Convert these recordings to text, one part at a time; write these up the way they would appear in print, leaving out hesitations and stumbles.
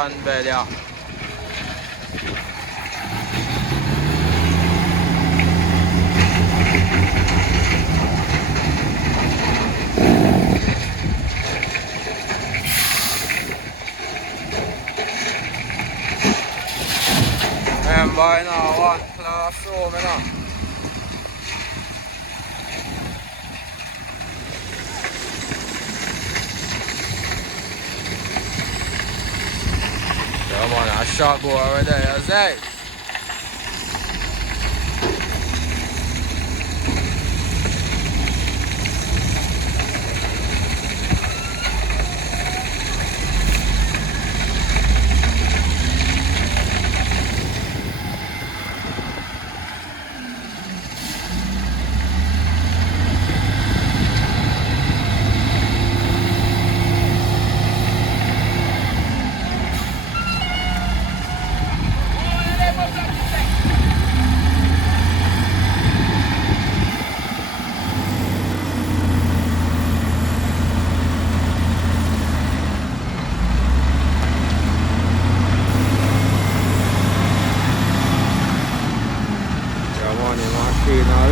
Sun Bell, yeah. Remember, you know, one classroom, you know. Come on, a shot go over there, you see?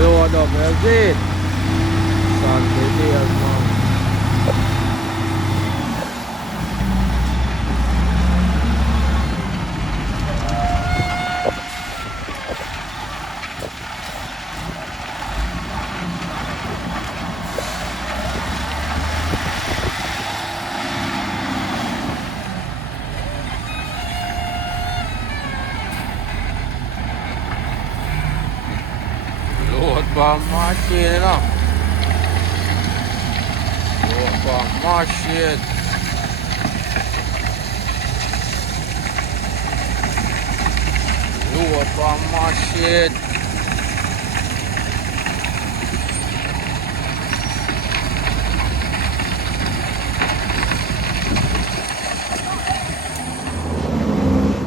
Load up, you see it? Sun details, man. Load from machine, you know. Load from machine. Load from machine.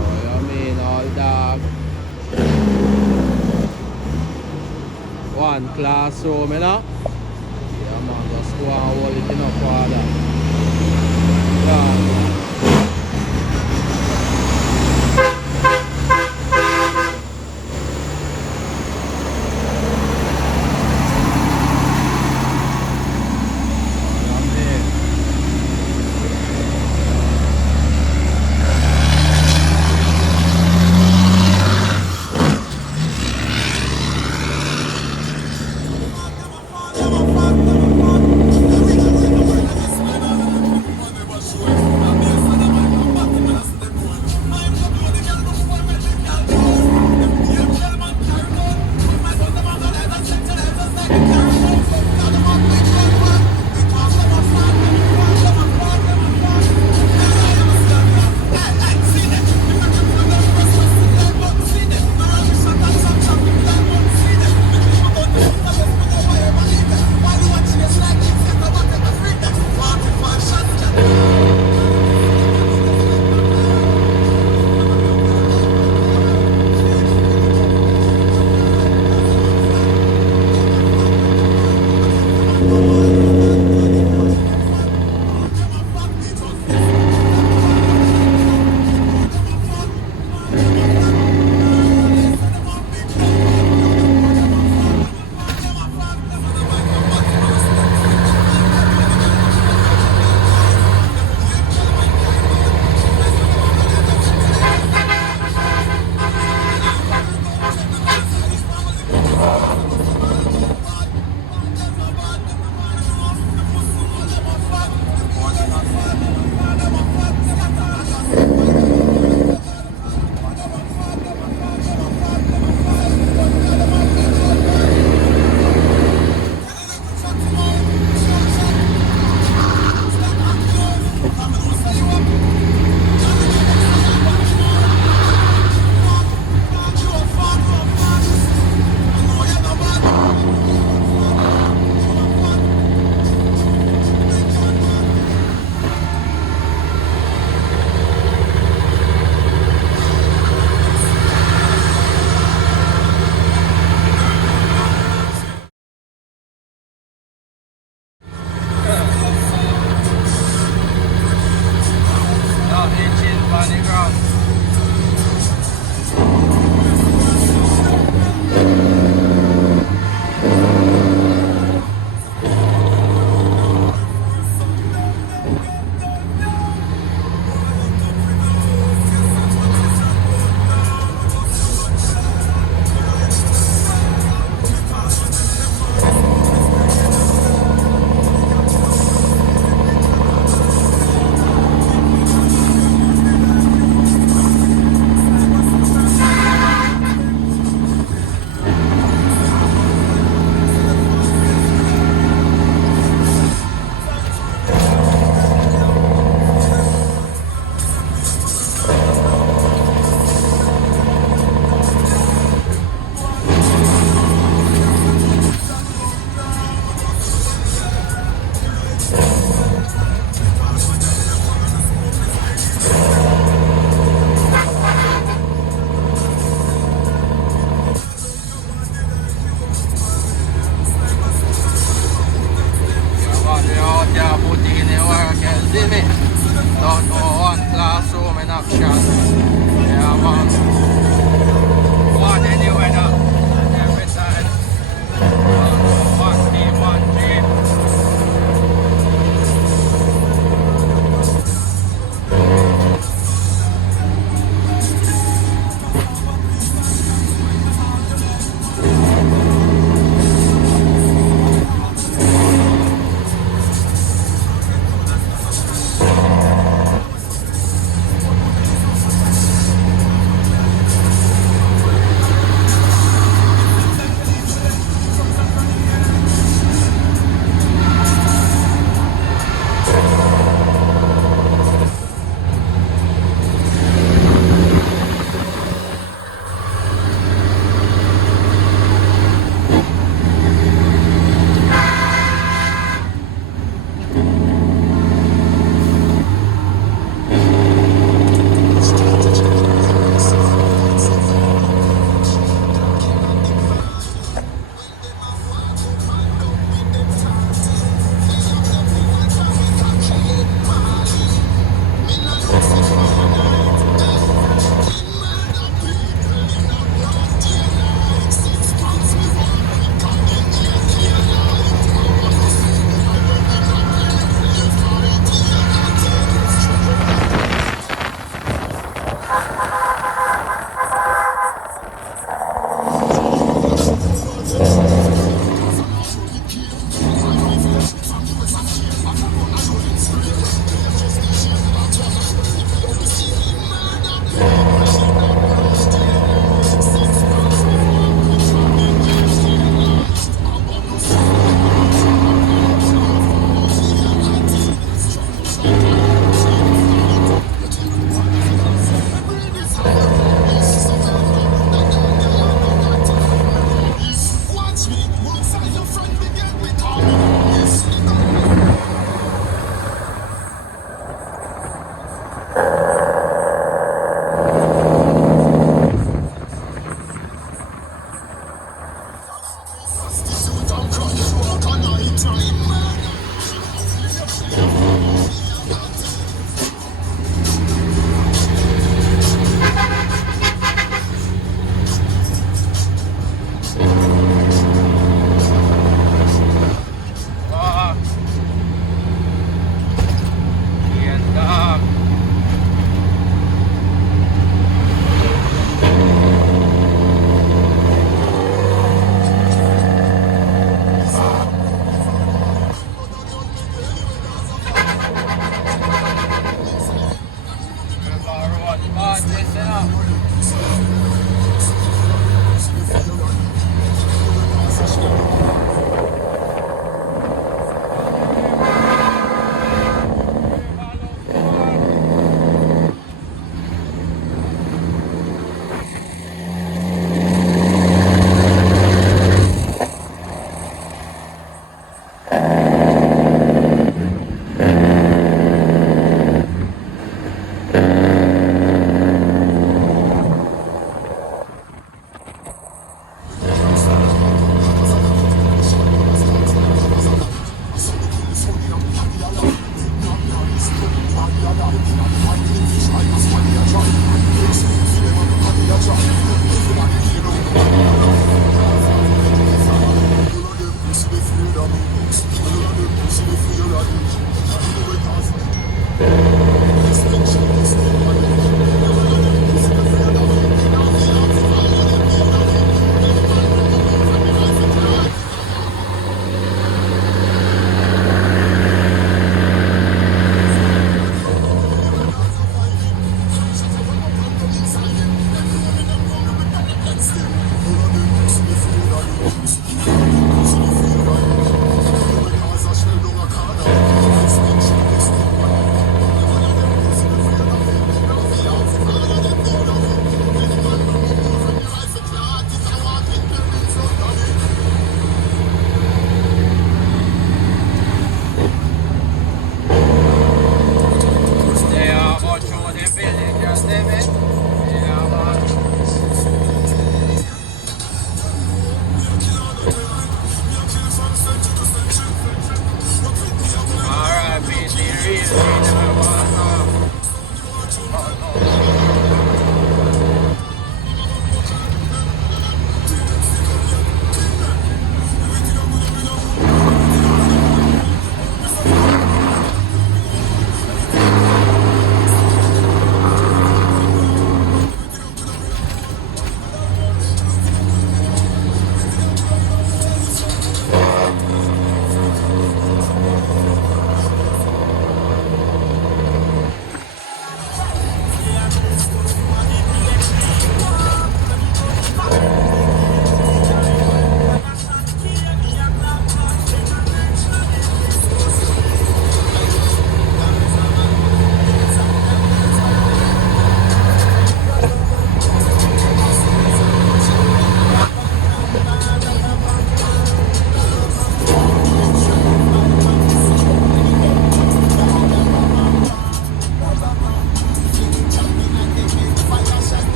Oh, you mean all dog? One classroom, you know? Yeah, man, just go and hold it in up for that. Yeah. Wah, ganda.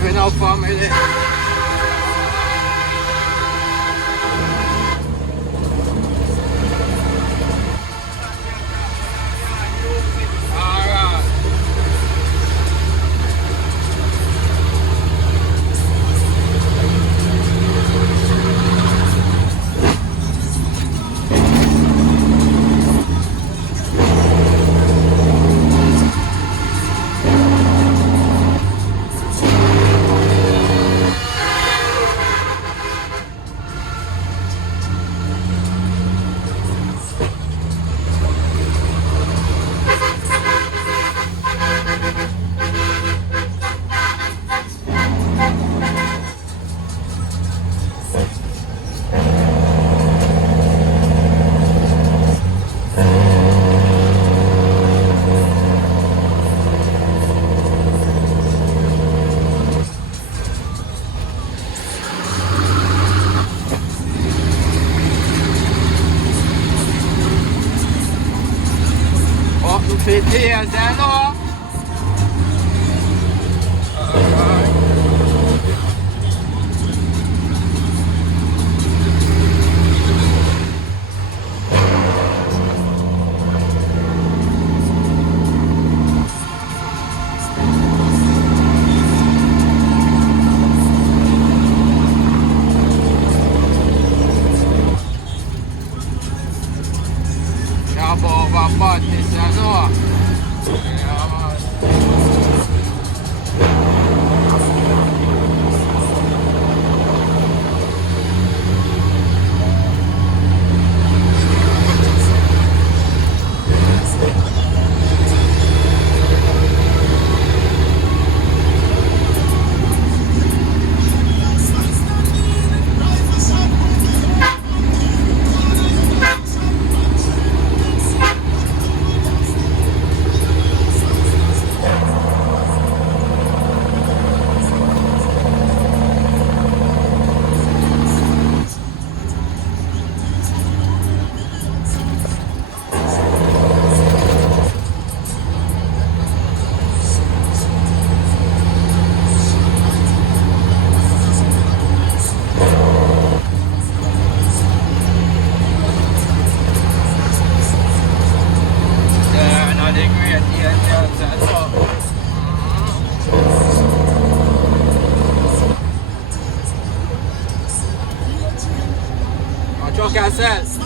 Active now, family. Alright. Oh, du fehlt hier sehr noch. Ja, boah, war bald ist ja noch. Ja, Mann. Çok hassas.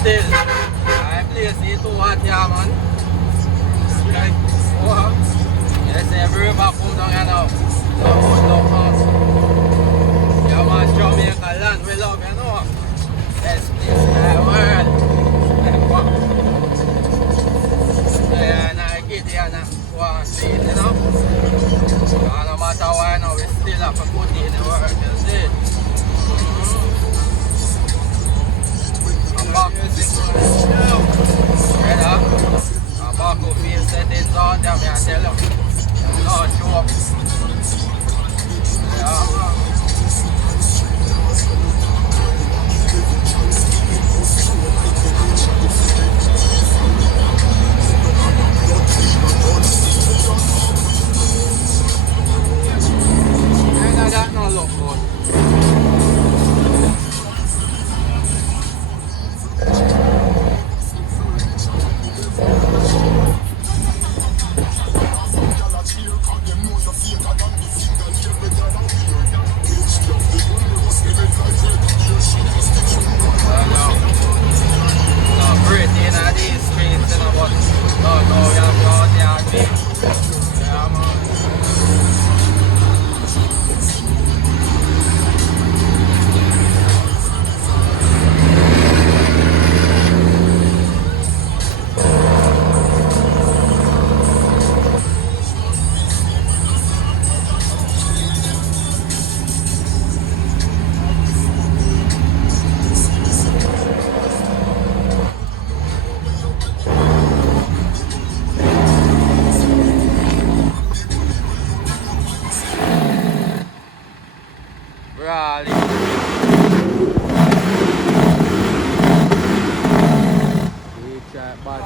still. I play C2 hot here, man. Like, wow. Yes, every river come down here now. Love us. Yeah, man, Jamaica land, we love you know. Yes, this my world. Yeah, and I get here now. One see it, you know. No matter why now, we still have to put in the work, you see. I'm back to sing. I'm back to feel settings on them, I tell you. No joke. Yeah. That not look good. Rally. We try bad.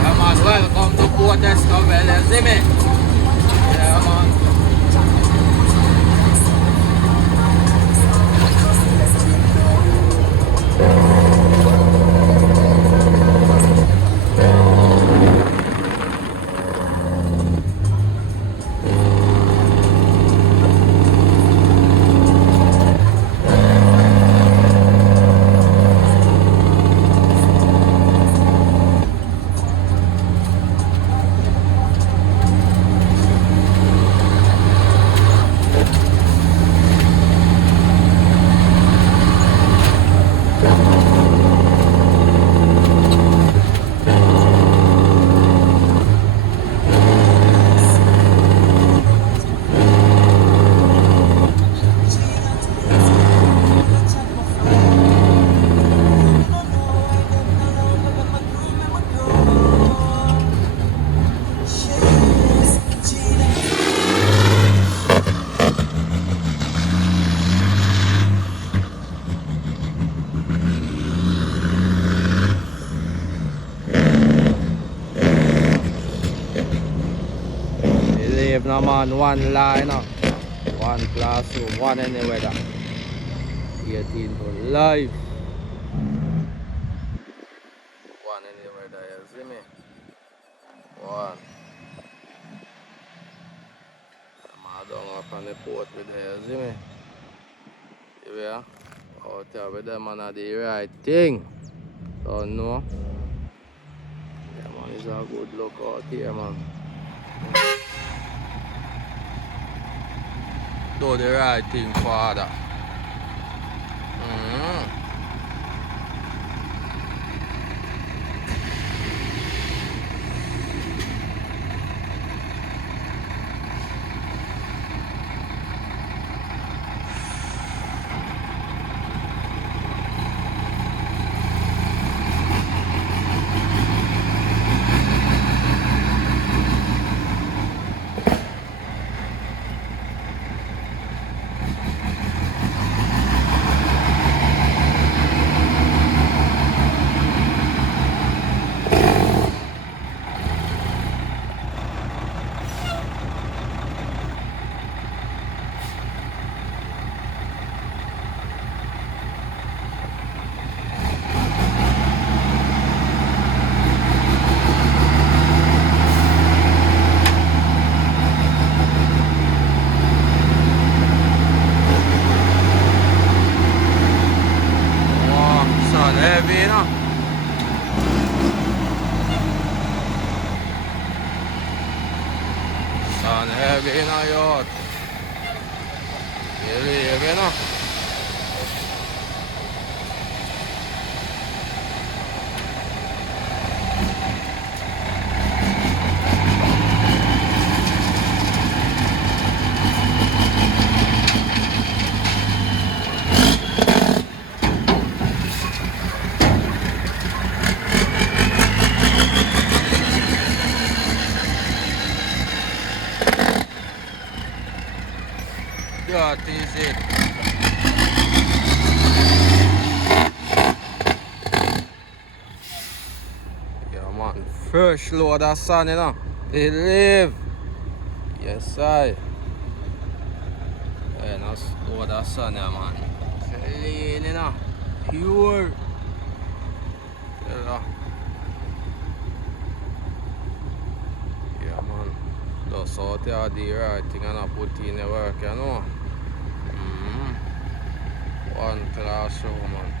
Yeah, man, welcome to Port Escovel, you see me? Yeah, man. Believe no man, one line up. One classroom, one any weather. 18 for life. One any weather, you see me? One. I'm down up on the port with there, you see me? See we are? Out here with them man are the right thing. Don't know. Yeah man, it's a good look out here man. Do the right thing, father. Heavy, you know. Sun heavy, you know, yacht. Heavy, you know. easy. Yeah, man. First load of sun, you know. Believe. Yes, I. Yeah, nice load of sun, yeah, man. Clean, you know. Pure. Yeah. Yeah, man. Just out there the right thing and I put in the work, you know. One class show, man.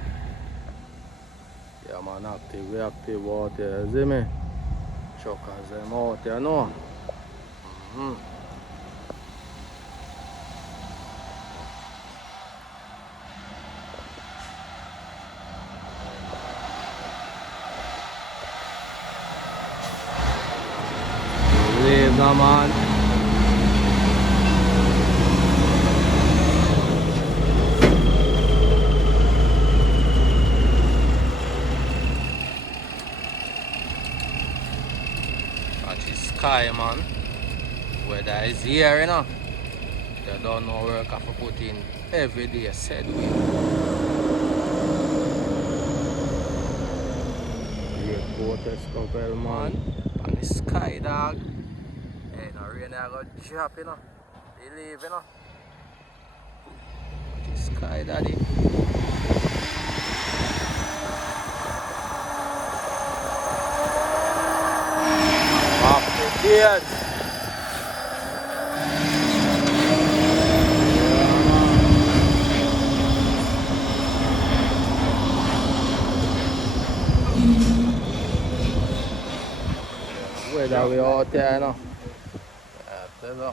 Yeah, man, active, we active out there, you see me? Truckers them out there, you know. Leave now, man. Watch the sky, man. Weather is here, you know. They don't know work have to put in every day, said we. Great Portes couple, man. On the sky, dog. Hey, no rain, I got drop, you know. Believe, you know. Watch the sky, daddy. Off the tears. Weather we out there, you know. Yeah, tell you.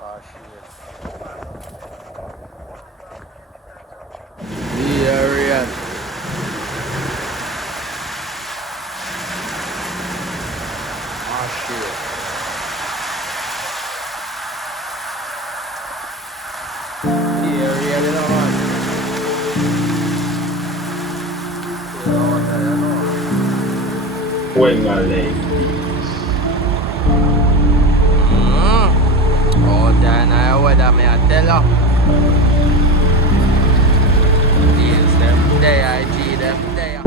Oh, shit. Here, oh, shit. Here, you know, man. Here, out there, you know. Juégale. Oh, then I weather, me I tell you. Deals them there, I G them there.